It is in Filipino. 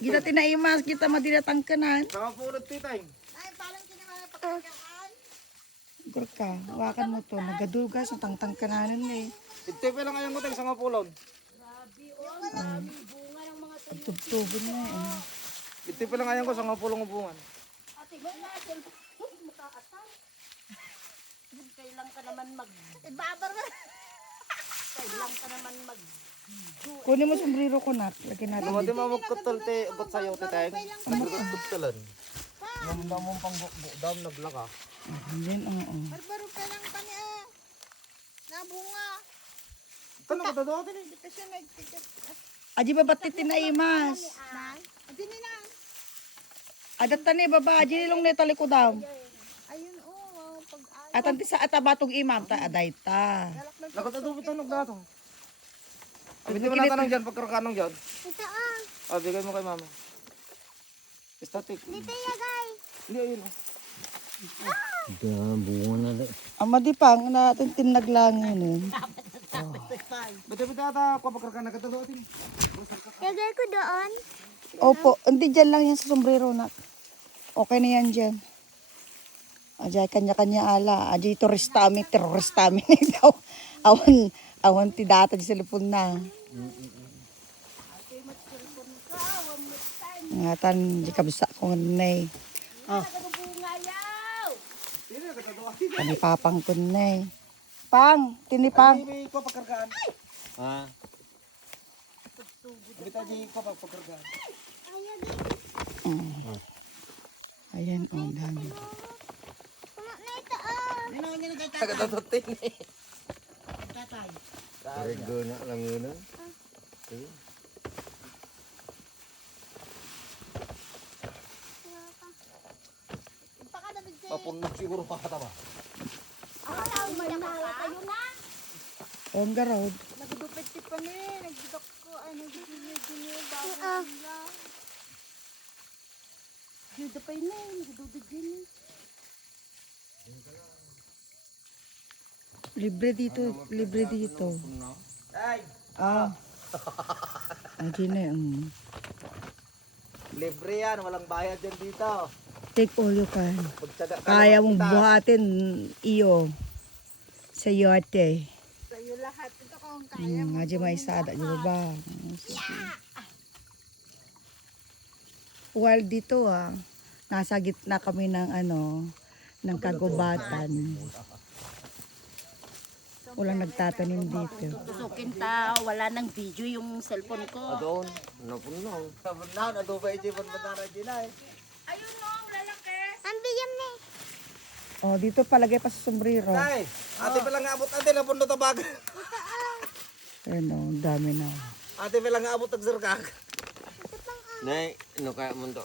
Kita tinaimas, kita madilatangkanan. Saka puro titay. Ay, parang kinamala pagkakaan. Ka, wakan mo to, nagadugas, ang tangtangkananan eh. Ito pa lang ayang ko sa mga pulon. Pagtubtubon na eh. Ito pa lang ayang ko sa mga pulong ubungan. Kailan ka naman Ibabar na. Kailan ka naman Kunin mo sombrero ko na, lagyan natin. Dumati mamagkutol te, ugot sa'yo titay. Magkutol. Namda mong panggukdam naglaka. Yan, oo. Barbaro ka lang pa niya. Nabunga. Kano ka doon? Hindi kasi nagtigat. Aji ba ba't tinaimas? Adi nila. Adat tani baba, aji nilong netalikudam. Ayun pag At anti sa atabatong imam, ta aday ta. Nakatadupit ang nagdato. Hindi mo natanong dyan, pagkarakanong dyan. Ito Bigay mo kay mama. Static. Dito ya guys. Hindi, ayun. Ama di pang natin tinaglangin eh. Bata-bata ata, pagkarakan nakatadotin. Lagay ko doon. Opo, hindi dyan lang yan sa sombrero na. Okay na yan dyan. Ajay kanya-kanya ala. Ajay teroristami daw. Awan ti data di cellphone na. Ngatan di kabisa ko nganay. Kani papang ko nay. Pang, tinipang. May ko pagkarakan. Ha? Bita di ko pagkarakan. Ayan, oh, dami. Nakatadotin eh. Rego na lang yun. Papunod siguro pa kata ba? On the road. Nagdupit si pa nagdudok ko. Nagdudok bago nila. Dito pa yun nagdudok din Libre dito, libre dito. Ay! Ah. Aji na, Libre yan, walang bayad yan dito. Take all you can. Pagtsaga ka Kaya naman mong kita. buhatin iyo sa yote. sa'yo lahat. Ito kung kaya mo. Aji may sada, di ba ba? While dito nasa gitna kami ng ng kagubatan. Walang nagtatanim dito. Tusukin ta, wala nang video yung cellphone ko. Adon, napunaw. Napunaw, nadubay di man manara di na eh. Ayun no, lalaki. Ang biyam ni. Oh, dito palagay pa sa sombrero. Ay, ate pa lang abot ate napuno tabag. Ano, dami na. Ate pa lang abot ang sarkak. Nay, ano kaya mo to?